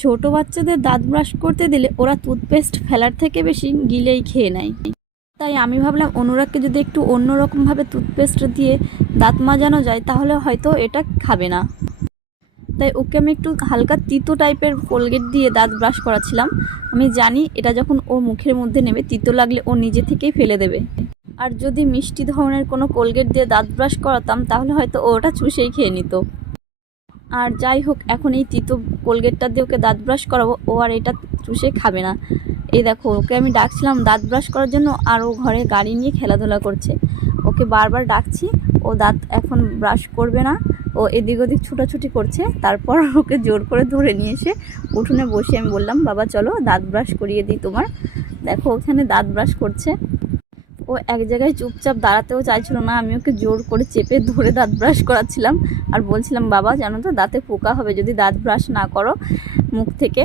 ছোট বাচ্চাদের দাঁত ব্রাশ করতে দিলে ওরা টুথপেস্ট ফেলার থেকে বেশি গিলেই খেয়ে নেয়। তাই আমি ভাবলাম অনুরাগকে যদি একটু অন্যরকমভাবে টুথপেস্ট দিয়ে দাঁত মাজানো যায় তাহলে হয়তো এটা খাবে না। তাই ওকে আমি একটু হালকা তিতো টাইপের কোলগেট দিয়ে দাঁত ব্রাশ করাচ্ছিলাম। আমি জানি এটা যখন ও মুখের মধ্যে নেবে তিতো লাগলে ও নিজে থেকেই ফেলে দেবে। আর যদি মিষ্টি ধরনের কোনো কোলগেট দিয়ে দাঁত ব্রাশ করাতাম তাহলে হয়তো ও ওটা চুষেই খেয়ে নিত। আর যাই হোক, এখন এই তিতো কোলগেটটা দিয়ে ওকে দাঁত ব্রাশ করাবো, ও আর এটা চুষে খাবে না। এই দেখো, ওকে আমি ডাকছিলাম দাঁত ব্রাশ করার জন্য আর ও ঘরে গাড়ি নিয়ে খেলাধুলা করছে। ওকে বারবার ডাকছি, ও দাঁত এখন ব্রাশ করবে না, ও এদিক ওদিক ছুটাছুটি করছে। তারপর ওকে জোর করে ধরে নিয়ে এসে উঠোনে বসে আমি বললাম, বাবা চলো দাঁত ব্রাশ করিয়ে দিই তোমার। দেখো ওখানে দাঁত ব্রাশ করছে। ও এক জায়গায় চুপচাপ দাঁড়াতেও চাইছিল না, আমি ওকে জোর করে চেপে ধরে দাঁত ব্রাশ করাচ্ছিলাম আর বলছিলাম, বাবা জানো তো দাঁতে পোকা হবে, যদি দাঁত ব্রাশ না করো মুখ থেকে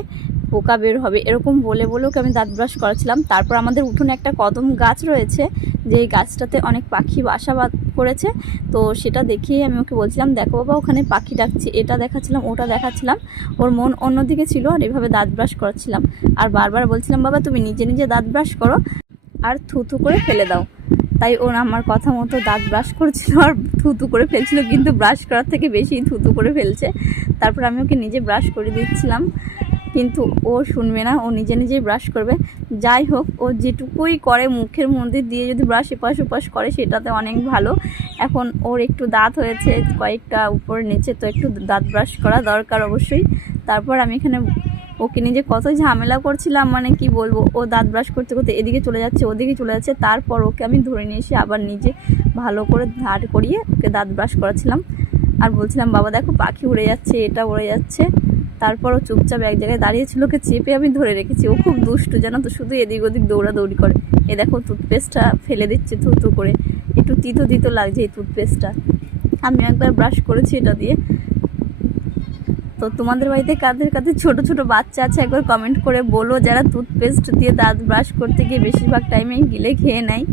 পোকা বের হবে, এরকম বলে বলে ওকে আমি দাঁত ব্রাশ করাচ্ছিলাম। তারপর আমাদের উঠোনে একটা কদম গাছ রয়েছে, যে গাছটাতে অনেক পাখি বাসা করেছে। তো সেটা দেখেই আমি ওকে বলছিলাম, দেখো বাবা ওখানে পাখি ডাকছে, এটা দেখাচ্ছিলাম ওটা দেখাচ্ছিলাম। ওর মন অন্যদিকে ছিল আর এভাবে দাঁত ব্রাশ করাচ্ছিলাম। আর বারবার বলছিলাম, বাবা তুমি নিজে নিজে দাঁত ব্রাশ করো আর থুথু করে ফেলে দাও। তাই ওর আমার কথা মতো দাঁত ব্রাশ করছিল আর থুতু করে ফেলছিল, কিন্তু ব্রাশ করার থেকে বেশি থুতু করে ফেলছে। তারপর আমি ওকে নিজে ব্রাশ করে দিচ্ছিলাম, কিন্তু ও শুনবে না, ও নিজে নিজেই ব্রাশ করবে। যাই হোক, ও যেটুকুই করে মুখের মধ্যে দিয়ে যদি ব্রাশ এপাশ ওপাশ করে সেটাতে অনেক ভালো। এখন ওর একটু দাঁত হয়েছে কয়েকটা উপর নিচে, তো একটু দাঁত ব্রাশ করা দরকার অবশ্যই। তারপর আমি এখানে ওকে নিজে কত ঝামেলা করছিলাম, মানে কি বলবো, ও দাঁত ব্রাশ করতে করতে এদিকে চলে যাচ্ছে ওদিকে চলে যাচ্ছে। তারপর ওকে আমি ধরে নিয়ে এসে আবার নিজে ভালো করে দাঁড় করিয়ে ওকে দাঁত ব্রাশ করাচ্ছিলাম আর বলছিলাম, বাবা দেখো পাখি উড়ে যাচ্ছে, এটা উড়ে যাচ্ছে। তারপর ও চুপচাপ এক জায়গায় দাঁড়িয়েছিল, ওকে চেপে আমি ধরে রেখেছি। ও খুব দুষ্টু জানো তো, শুধু এদিক ওদিক দৌড়াদৌড়ি করে। এ দেখো টুথপেস্টটা ফেলে দিচ্ছে থুতু করে, একটু তিতো তিতো লাগছে এই টুথপেস্টটা। আমি একবার ব্রাশ করেছি এটা দিয়ে। তো তোমাদের বাড়িতে কাদের কাদের ছোট ছোট বাচ্চা আছে একবার কমেন্ট করে বলো, যারা টুথপেস্ট দিয়ে দাঁত ব্রাশ করতে গিয়ে বেশিরভাগ টাইমে গিলে খেয়ে নেয়।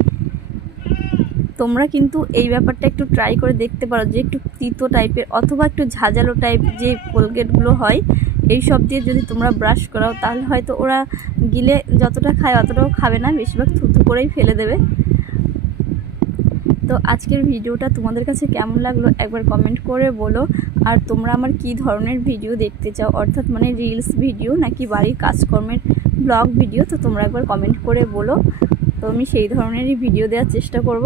তোমরা কিন্তু এই ব্যাপারটা একটু ট্রাই করে দেখতে পারো, যে একটু তিতো টাইপের অথবা একটু ঝাঁঝালো টাইপ যে কোলগেটগুলো হয়, এই সব দিয়ে যদি তোমরা ব্রাশ করাও তাহলে হয়তো ওরা গিলে যতটা খায় অতটাও খাবে না, বেশিরভাগ থুতু করেই ফেলে দেবে। তো আজকের ভিডিওটা তোমাদের কাছে কেমন লাগলো একবার কমেন্ট করে বলো। আর তোমরা আমার কি ধরনের ভিডিও দেখতে চাও, অর্থাৎ মানে রিলস ভিডিও নাকি বাড়ির কাজকর্মের ব্লগ ভিডিও, তো তোমরা একবার কমেন্ট করে বলো। তো আমি সেই ধরনেরই ভিডিও দেওয়ার চেষ্টা করব।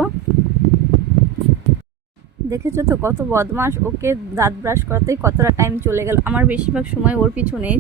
দেখেছো তো কত বদমাস, ওকে দাঁত ব্রাশ করাতেই কতটা টাইম চলে গেল। আমার বেশিরভাগ সময় ওর পিছনেই